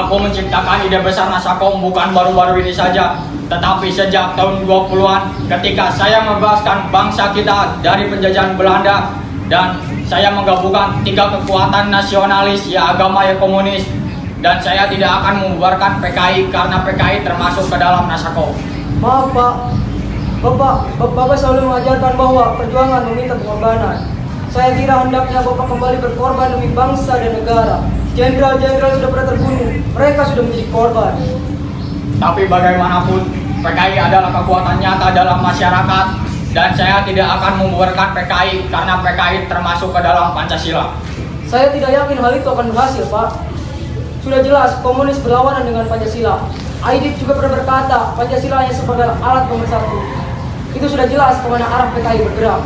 Aku menciptakan ide besar Nasakom bukan baru-baru ini saja, tetapi sejak tahun 20-an ketika saya membebaskan bangsa kita dari penjajahan Belanda dan saya menggabungkan 3 kekuatan nasionalis, ya agama ya komunis, dan saya tidak akan membubarkan PKI karena PKI termasuk ke dalam Nasakom. Maaf Pak, Bapak selalu mengajarkan bahwa perjuangan meminta pengorbanan. Saya kira hendaknya Bapak kembali berkorban demi bangsa dan negara. Jenderal-jenderal sudah pernah terbunuh, mereka sudah menjadi korban. Tapi bagaimanapun, PKI adalah kekuatan nyata dalam masyarakat dan saya tidak akan membubarkan PKI karena PKI termasuk ke dalam Pancasila. Saya tidak yakin hal itu akan berhasil, Pak. Sudah jelas komunis berlawanan dengan Pancasila. Aidit juga pernah berkata Pancasila hanya sebagai alat pemersatu. Itu sudah jelas kemana arah PKI bergerak.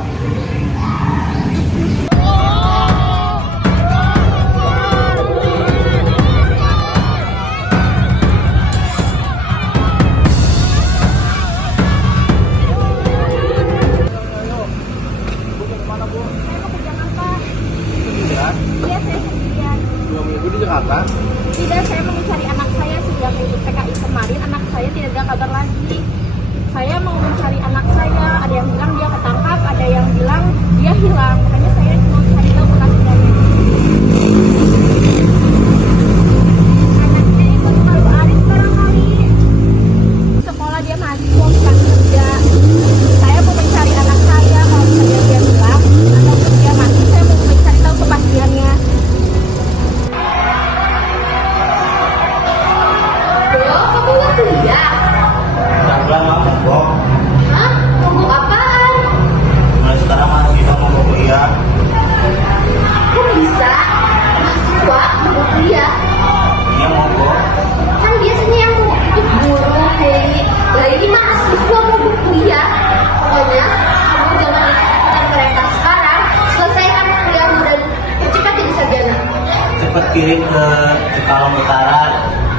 Iya, saya sendirian. 2 minggu di Jakarta? Tidak, saya mau mencari anak saya sejak ikut PKI kemarin. Anak saya tidak ada kabar lagi. Saya mau mencari anak saya. Ada yang bilang dia ketangkap, ada yang bilang dia hilang. Makanya saya mau cari tahu kepastiannya. Anaknya ikut baru Arif barangkali. Sekolah dia mahasiswa bukan kerja. Saya mau mencari anak saya. Kalau misalnya dia hilang ataupun dia mati, saya mau mencari tahu kepastiannya. Kamu nggak kuliah? Bulan mau mogok. Hah? Mogok apaan? Mulai sekarang masih kita mogok kuliah. Kok bisa? Mahasiswa mogok kuliah? Ini mogok. Kan biasanya yang mau ikut guru, kuli. Lah ini mahasiswa mogok kuliah. Pokoknya kamu jangan ikut mereka sekarang. Selesaikan kuliahmu dan percepat jadi sarjana. Cepat kirim ke Cikalong Utara.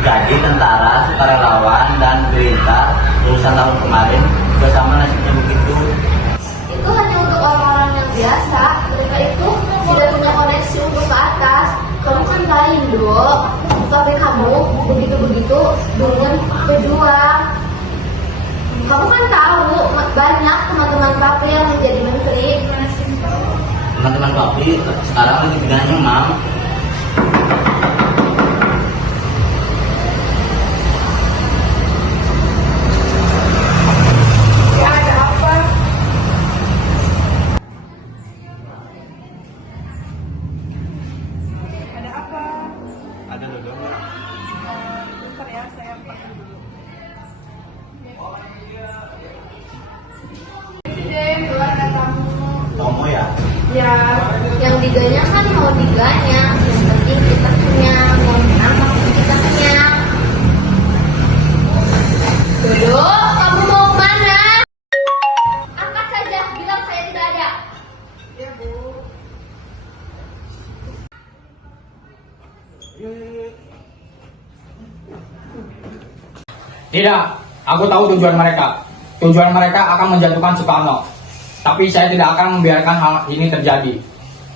Jadi tentara, sukarelawan, dan gerindra lulusan tahun kemarin bersama nasibnya begitu. Itu hanya untuk orang-orang yang biasa. Mereka itu tidak punya koneksi untuk ke atas. Kamu kan lain, Dok. Tapi kamu begitu-begitu dengan berjuang. Kamu kan tahu banyak teman-teman papi yang menjadi menteri. Teman-teman papi sekarang lagi bidangnya mau. Ada dodol nggak? Bentar ya, saya pakai dulu. Deh, keluar ada tamu. Tomo ya? Ya, yang diganya kan mau diganya. Yang penting kita kenyang. Mau menang, maksud kita kenyang. Dodo, kamu mau kemana? Angkat saja, bilang saya tidak ada. Ya, Bu. Tidak, aku tahu tujuan mereka. Tujuan mereka akan menjatuhkan Soekarno. Tapi saya tidak akan membiarkan hal ini terjadi.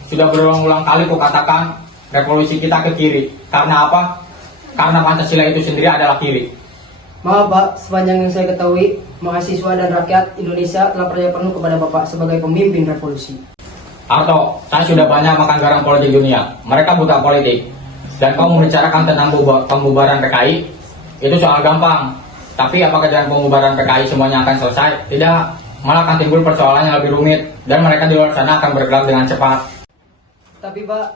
Sudah berulang-ulang kali kukatakan revolusi kita ke kiri. Karena apa? Karena Pancasila itu sendiri adalah kiri. Maaf Pak, sepanjang yang saya ketahui, mahasiswa dan rakyat Indonesia telah percaya penuh kepada Bapak sebagai pemimpin revolusi. Arto, saya sudah banyak makan garam politik dunia. Mereka buta politik. Dan kau membicarakan tentang pembubaran PKI, itu soal gampang. Tapi apakah dengan pembubaran PKI semuanya akan selesai? Tidak, malah akan timbul persoalan yang lebih rumit. Dan mereka di luar sana akan bergerak dengan cepat. Tapi Pak,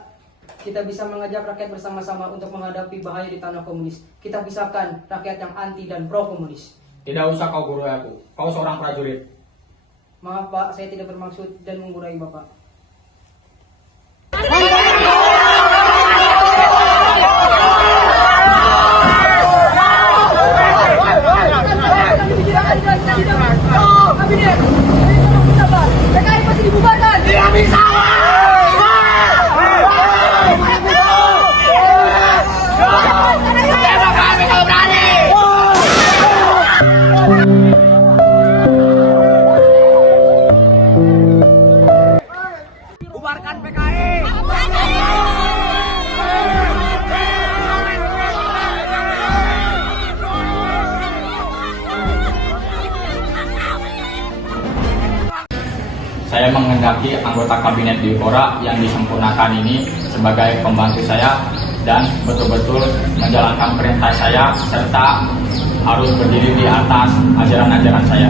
kita bisa mengajak rakyat bersama-sama untuk menghadapi bahaya di tanah komunis. Kita pisahkan rakyat yang anti dan pro komunis. Tidak usah kau gurui aku, kau seorang prajurit. Maaf Pak, saya tidak bermaksud dan menggurai Bapak. PKI pasti dibubarkan. Tidak bisa. Bubarkan PKI. Saya menghendaki anggota kabinet di Kora yang disempurnakan ini sebagai pembantu saya dan betul-betul menjalankan perintah saya serta harus berdiri di atas ajaran-ajaran saya.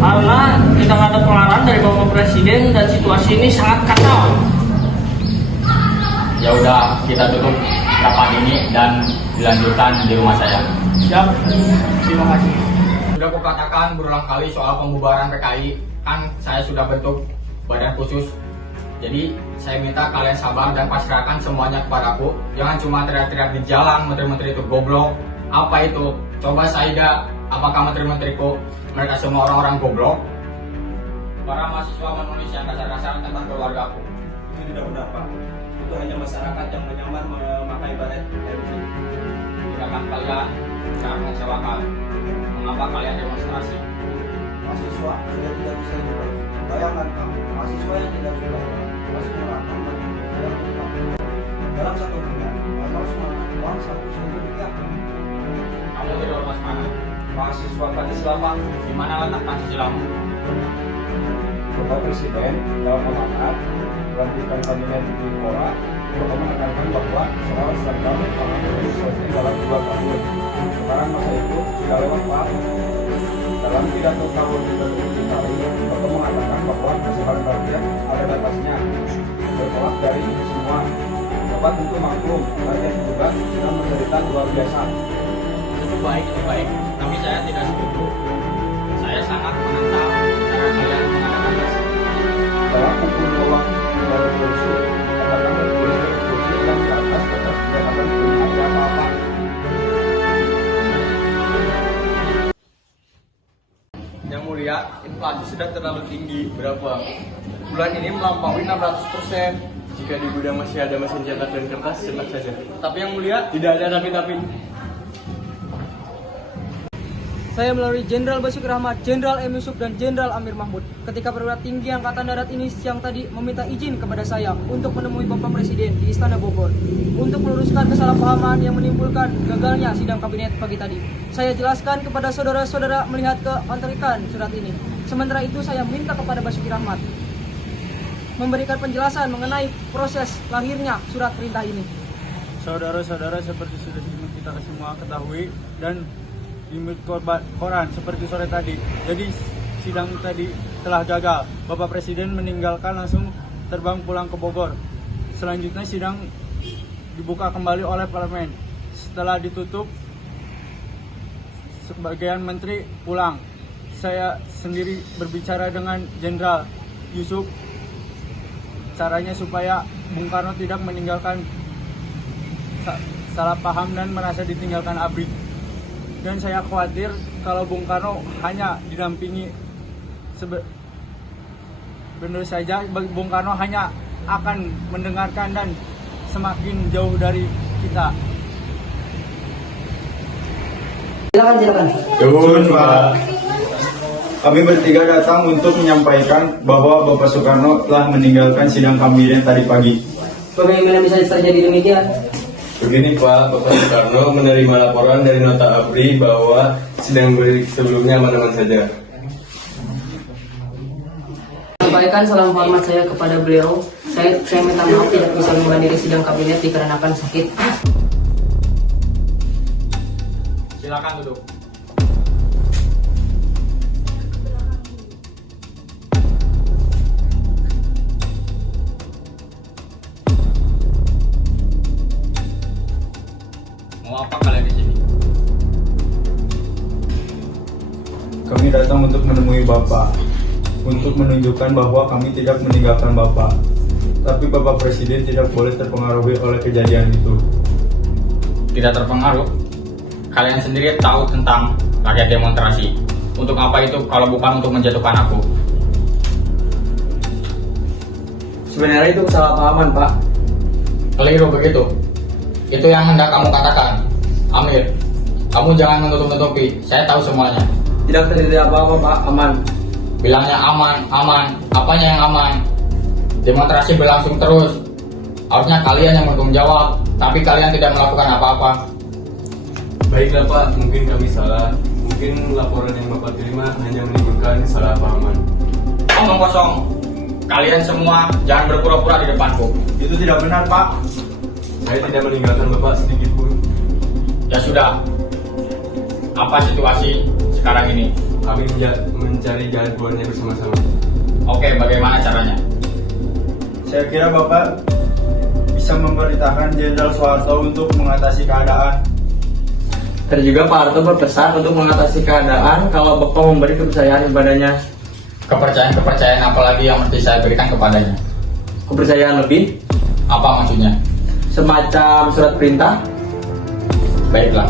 Karena kita ada pengarahan dari Bapak Presiden dan situasi ini sangat kacau. Ya udah, kita tutup rapat ini dan dilanjutkan di rumah saya. Siap. Terima kasih. Sudah kukatakan berulang kali soal pembubaran PKI, kan saya sudah bentuk badan khusus. Jadi saya minta kalian sabar dan pasrahkan semuanya kepadaku. Jangan cuma teriak-teriak di jalan, menteri-menteri itu goblok. Apa itu? Coba Saida, apakah menteri-menteriku mereka semua orang-orang goblok? Para mahasiswa menulis yang kasar-kasar tentang keluargaku. Itu tidak benar, Pak. Itu hanya masyarakat yang nyaman memakai baret MC. Tindakan kalian sangat mengecewakan. Mengapa kalian demonstrasi? Mahasiswa sudah tidak bisa hidup. Bayangkan kamu, mahasiswa yang tidak bisa harus mengeluarkan dalam satu bulan harus mengeluarkan uang 100.000 rupiah. Kamu dari ormas mana? Mahasiswa Pancasila. Di mana letak Pancasilamu? Bapak Presiden dalam amanat melanjutkan kabinet di Kora untuk menekankan bahwa soal seragam harus selesai dalam 2 tahun. Sekarang masa itu sudah lewat, Pak. Dalam pidato tahun 2007 kali, Bapak mengatakan bahwa kesehatan rakyat ada batasnya, bertolak dari semua. Bapak tentu maklum, rakyat juga sedang menderita luar biasa. Itu baik, tapi saya tidak setuju. Saya sangat menentang cara kalian mengadakan tes. Dalam hukum uang negara revolusi, katakan boleh revolusi yang di atas batas jabatan punya apa-apa. Yang mulia, inflasi sudah terlalu tinggi. Berapa? Bulan ini melampaui 600%. Jika di gudang masih ada mesin cetak dan kertas, cetak saja. Tapi yang mulia, tidak ada tapi-tapi. Saya melalui Jenderal Basuki Rahmat, Jenderal M. Yusuf, dan Jenderal Amir Mahmud. Ketika perwira tinggi Angkatan Darat ini siang tadi meminta izin kepada saya untuk menemui Bapak Presiden di Istana Bogor untuk meluruskan kesalahpahaman yang menimbulkan gagalnya sidang kabinet pagi tadi. Saya jelaskan kepada saudara-saudara melihat keantrikan surat ini. Sementara itu saya minta kepada Basuki Rahmat memberikan penjelasan mengenai proses lahirnya surat perintah ini. Saudara-saudara, seperti sudah kita semua ketahui dan limit koran seperti sore tadi. Jadi sidang tadi telah gagal. Bapak Presiden meninggalkan langsung terbang pulang ke Bogor. Selanjutnya sidang dibuka kembali oleh parlemen. Setelah ditutup, sebagian menteri pulang. Saya sendiri berbicara dengan Jenderal Yusuf. Caranya supaya Bung Karno tidak meninggalkan salah paham dan merasa ditinggalkan ABRI. Dan saya khawatir kalau Bung Karno hanya didampingi benar saja Bung Karno hanya akan mendengarkan dan semakin jauh dari kita. Silakan. Yun, Pak. Kami bertiga datang untuk menyampaikan bahwa Bapak Soekarno telah meninggalkan sidang kabinet tadi pagi. Bagaimana bisa terjadi demikian? Begini Pak, Bapak Soekarno menerima laporan dari nota ABRI bahwa sidang sebelumnya aman-aman saja. Sampaikan salam hormat saya kepada beliau. Saya minta maaf tidak bisa menghadiri sidang kabinet dikarenakan sakit. Silakan duduk. Mau apa kalian di sini? Kami datang untuk menemui Bapak, untuk menunjukkan bahwa kami tidak meninggalkan Bapak. Tapi Bapak Presiden tidak boleh terpengaruhi oleh kejadian itu. Tidak terpengaruh. Kalian sendiri tahu tentang rakyat demonstrasi. Untuk apa itu kalau bukan untuk menjatuhkan aku? Sebenarnya itu kesalahpahaman Pak. Keliru begitu. Itu yang hendak kamu katakan. Amir, kamu jangan menutup-nutupi. Saya tahu semuanya. Tidak terjadi apa-apa Pak, aman. Bilangnya aman, aman. Apanya yang aman? Demonstrasi berlangsung terus. Harusnya kalian yang bertanggung jawab, tapi kalian tidak melakukan apa-apa. Baiklah Pak, mungkin kami salah. Mungkin laporan yang Bapak terima hanya menimbulkan kesalahpahaman. Omong kosong. kalian semua jangan berpura-pura di depanku. Itu tidak benar, Pak. Saya tidak meninggalkan Bapak sedikit pun. Ya sudah, apa situasi sekarang ini? Kami mencari jalan keluarnya bersama-sama. Oke, bagaimana caranya? Saya kira Bapak bisa memerintahkan Jenderal Soeharto untuk mengatasi keadaan. Dan juga Pak Harto berpesan untuk mengatasi keadaan kalau Bapak memberi kepercayaan kepadanya. Kepercayaan apa lagi yang mesti saya berikan kepadanya? Kepercayaan lebih, Apa maksudnya? semacam surat perintah. Baiklah.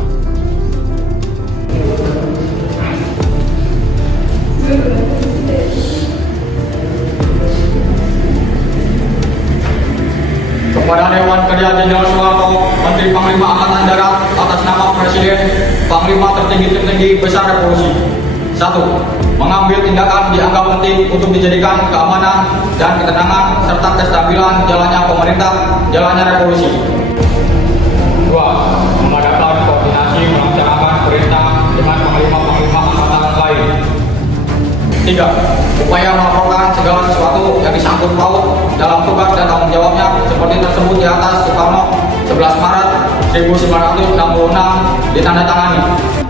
Kepada Dewan Kerja Jenderal Soeharto, Menteri Panglima Angkatan Darat, atas nama Presiden, Panglima tertinggi besar Revolusi. 1. Mengambil tindakan dianggap penting untuk dijadikan keamanan dan ketenangan serta kestabilan jalannya pemerintah, jalannya revolusi. 2. Mengadakan koordinasi melaksanakan perintah dengan panglima-panglima angkatan lain. 3. Upaya melaporkan segala sesuatu yang disangkut paut dalam tugas dan tanggung jawabnya seperti tersebut di atas Soekarno 11 Maret 1966 ditandatangani.